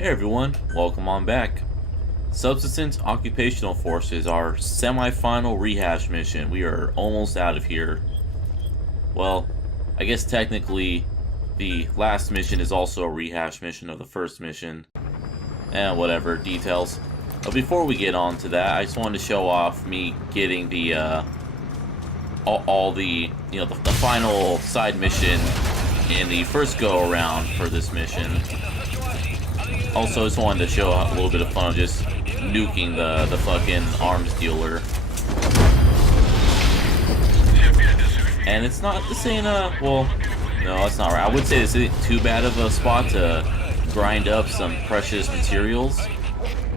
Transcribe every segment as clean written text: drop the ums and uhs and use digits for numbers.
Hey everyone, welcome on back. Subsistence Occupational Forces, our semi-final rehash mission. We are almost out of here. Well, I guess technically the last mission is also a rehash mission of the first mission. And whatever, details. But before we get on to that, I just wanted to show off me getting the, all the, the final side mission in the first go-around for this mission. Also, just wanted to show a little bit of fun of just nuking the fucking arms dealer. And it's not, this ain't well, no, that's not right. I would say this isn't too bad of a spot to grind up some precious materials.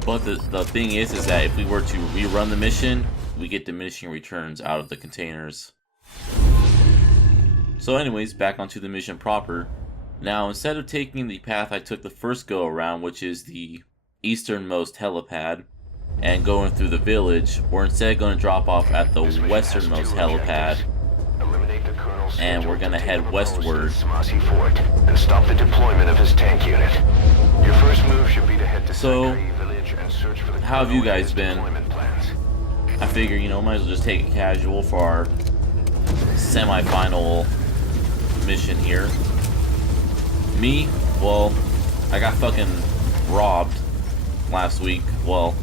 But the thing is that if we were to rerun the mission, we get diminishing returns out of the containers. So anyways, back onto the mission proper. Now, instead of taking the path I took the first go-around, which is the easternmost helipad, and going through the village, we're instead going to drop off at the westernmost helipad, and we're going to head westward. And stop the deployment of his tank unit. Your first move should be to head to village and search for the how have you guys been? I figure, might as well just take it casual for our semi-final mission here. Me? Well, I got fucking robbed last week. Well,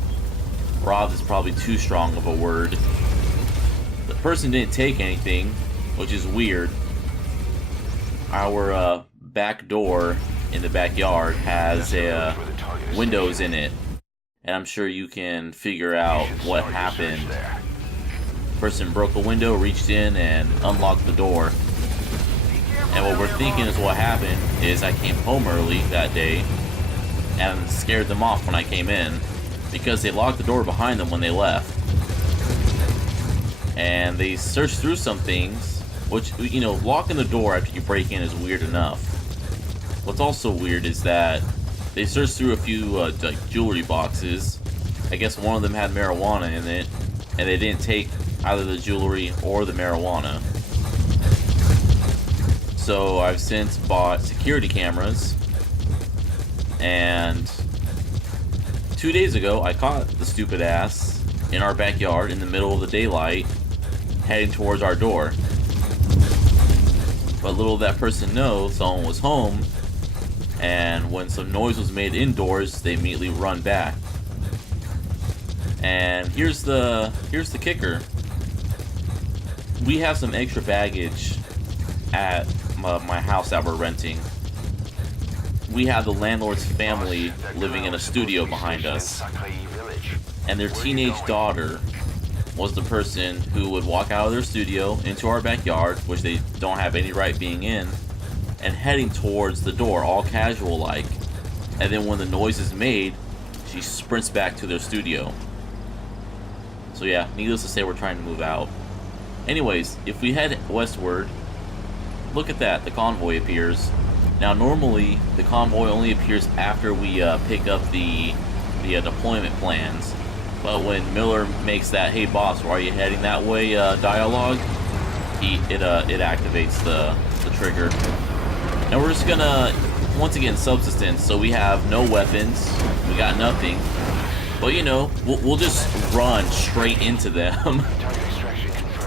robbed is probably too strong of a word. The person didn't take anything, which is weird. Our back door in the backyard has windows in it, and I'm sure you can figure out what happened. Person broke a window, reached in, and unlocked the door. And what we're thinking is what happened is I came home early that day and scared them off when I came in because they locked the door behind them when they left. And they searched through some things, which, locking the door after you break in is weird enough. What's also weird is that they searched through a few like jewelry boxes. I guess one of them had marijuana in it, and they didn't take either the jewelry or the marijuana. So I've since bought security cameras, and 2 days ago I caught the stupid ass in our backyard in the middle of the daylight heading towards our door. But little did that person know someone was home, and when some noise was made indoors, they immediately run back. And here's the kicker. We have some extra baggage at my house that we're renting. We have the landlord's family living in a studio behind us, and their teenage daughter was the person who would walk out of their studio into our backyard, which they don't have any right being in, and heading towards the door, all casual like. And then when the noise is made, she sprints back to their studio. So yeah, needless to say, we're trying to move out. Anyways, if we head westward, look at that, the convoy appears. Now normally, the convoy only appears after we pick up the deployment plans. But when Miller makes that, "Hey boss, why are you heading that way," dialogue, it activates the trigger. And we're just gonna, once again, subsistence, so we have no weapons, we got nothing. But we'll just run straight into them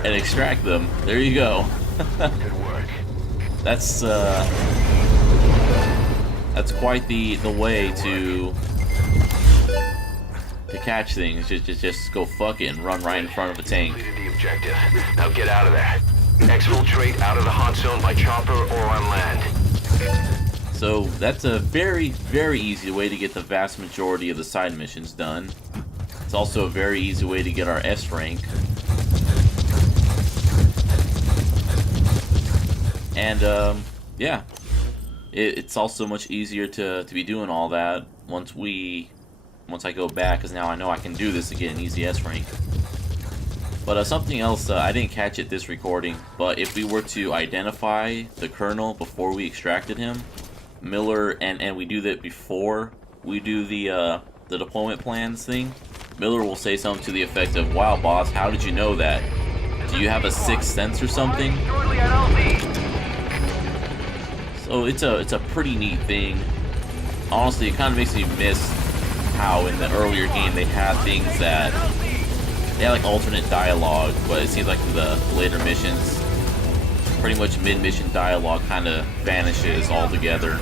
and extract them. There you go. Good work. That's quite the way to catch things. Just go fuck it and run right in front of a tank. Completed the objective. Now get out of there. Exfiltrate out of the hot zone by chopper or on land. So that's a very, very easy way to get the vast majority of the side missions done. It's also a very easy way to get our S rank. And yeah, it's also much easier to be doing all that once I go back, because now I know I can do this to get an easy S rank. But something else, I didn't catch it this recording, but if we were to identify the colonel before we extracted him, Miller, and we do that before we do the deployment plans thing, Miller will say something to the effect of, "Wow, boss, how did you know that? Do you have a sixth sense or something?" So it's a pretty neat thing. honestly, it kind of makes me miss how in the earlier game they had things that they had like alternate dialogue, but it seems like in the later missions, pretty much mid-mission dialogue kind of vanishes altogether.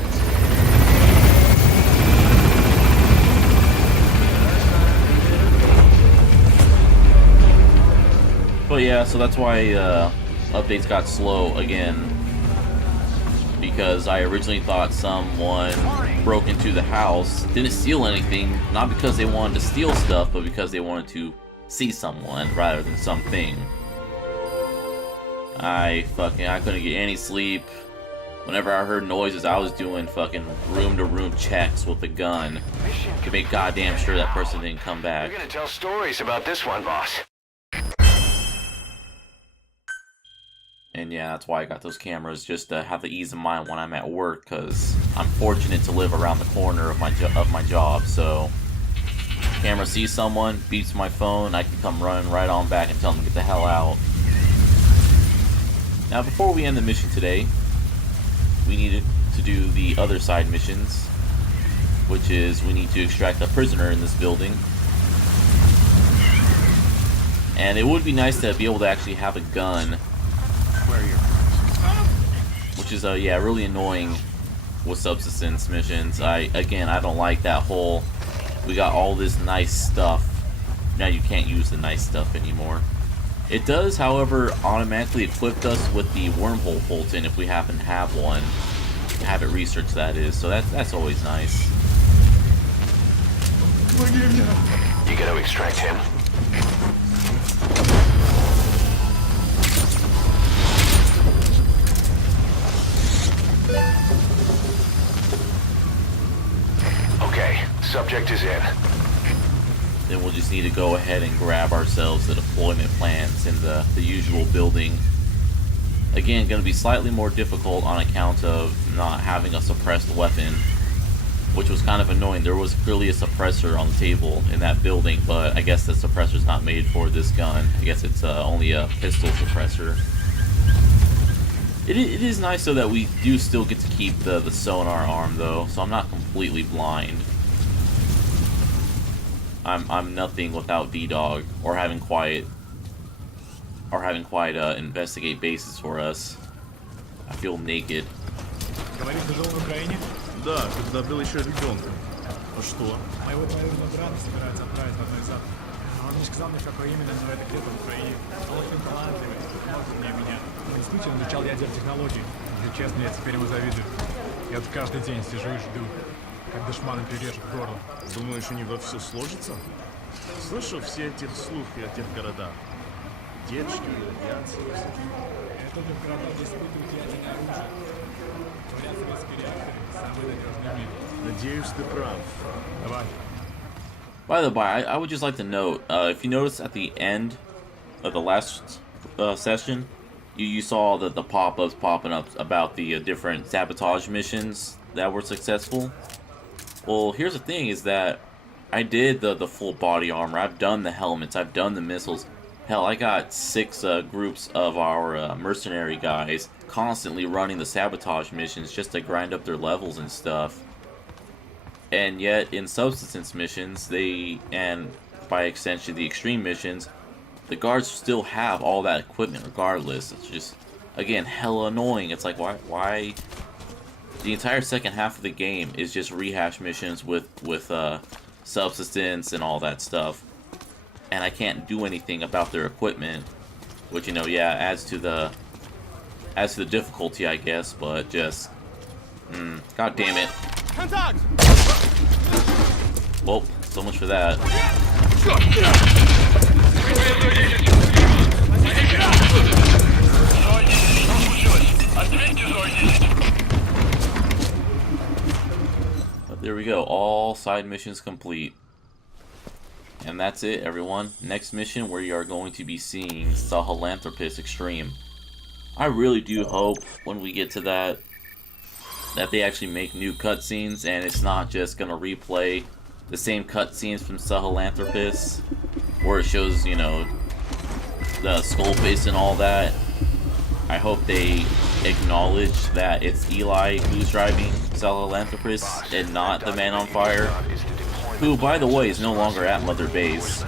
But yeah, so that's why updates got slow again, because I originally thought someone broke into the house, didn't steal anything, not because they wanted to steal stuff, but because they wanted to see someone rather than something. I couldn't get any sleep. Whenever I heard noises, I was doing fucking room-to-room checks with the gun to make goddamn sure that person didn't come back. We're gonna tell stories about this one, boss. And yeah, that's why I got those cameras, just to have the ease of mind when I'm at work, because I'm fortunate to live around the corner of my job, so camera sees someone, beeps my phone, I can come running right on back and tell them to get the hell out. Now, before we end the mission today, we needed to do the other side missions, which is we need to extract a prisoner in this building. And it would be nice to be able to actually have a gun, which is yeah, really annoying with Subsistence missions. I don't like that whole, we got all this nice stuff, now you can't use the nice stuff anymore. It does, however, automatically equip us with the wormhole Fulton if we happen to have one. Have it researched, that is, so that's always nice. You gotta extract him. Okay, subject is in. Then we'll just need to go ahead and grab ourselves the deployment plans in the usual building. Again, going to be slightly more difficult on account of not having a suppressed weapon, which was kind of annoying. There was clearly a suppressor on the table in that building, but I guess the suppressor's not made for this gun. I guess it's only a pistol suppressor. It is nice though that we do still get to keep the sonar arm though, so I'm not completely blind. I'm nothing without D-Dog or having quiet investigate bases for us. I feel naked. Говоришь, ты жил в Украине? Да, когда был еще ребенком. А что? Моего двоюродного брата собираются отправить в одно из армий. Он не сказал мне, в какой именно, но это где-то в Украине. Он очень талантливый, может мне меня. В институте он изучал ядеротехнологии. Если честно, я теперь ему завидую. Я вот каждый день сижу и жду, как душманы перережут горло. Думаешь, у него все сложится? Слышал все эти слухи о тех городах? Течки, радиация. Это в городах, где испытывают ядерное оружие. Говорят, советские реакторы самые надежные в мире. Надеюсь, ты прав. Давай. By the by, I would just like to note, if you notice at the end of the last session, you saw that the pop-ups popping up about the different sabotage missions that were successful. Well, here's the thing, is that I did the full body armor, I've done the helmets, I've done the missiles. Hell, I got 6 groups of our mercenary guys constantly running the sabotage missions just to grind up their levels and stuff. And yet, in Subsistence missions, and by extension the extreme missions, the guards still have all that equipment regardless. It's just, again, hella annoying. It's like, why? The entire second half of the game is just rehash missions with Subsistence and all that stuff. And I can't do anything about their equipment, which, you know, yeah, adds to the difficulty, I guess, but just, god damn it. Well, so much for that. But there we go, all side missions complete. And that's it, everyone. Next mission, we are going to be seeing Sahelanthropus Extreme. I really do hope when we get to that they actually make new cutscenes and it's not just gonna replay the same cutscenes from Sahelanthropus, where it shows, you know, the skull face and all that. I hope they acknowledge that it's Eli who's driving Sahelanthropus and not the Man on Fire, who, by the way, is no longer at Mother Base.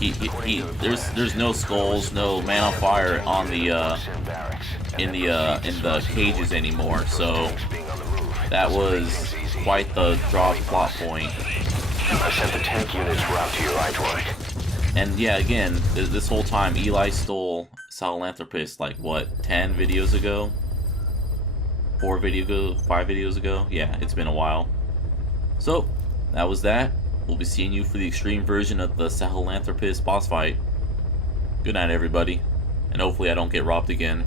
There's no skulls, no Man on Fire on the in the cages anymore. So that was quite the drop plot point. I sent the tank unit's route to your iDroid. And yeah, again, this whole time Eli stole Sahelanthropus like what, 10 videos ago? 5 videos ago? Yeah, it's been a while. So that was that. We'll be seeing you for the extreme version of the Sahelanthropus boss fight. Good night, everybody, and hopefully I don't get robbed again.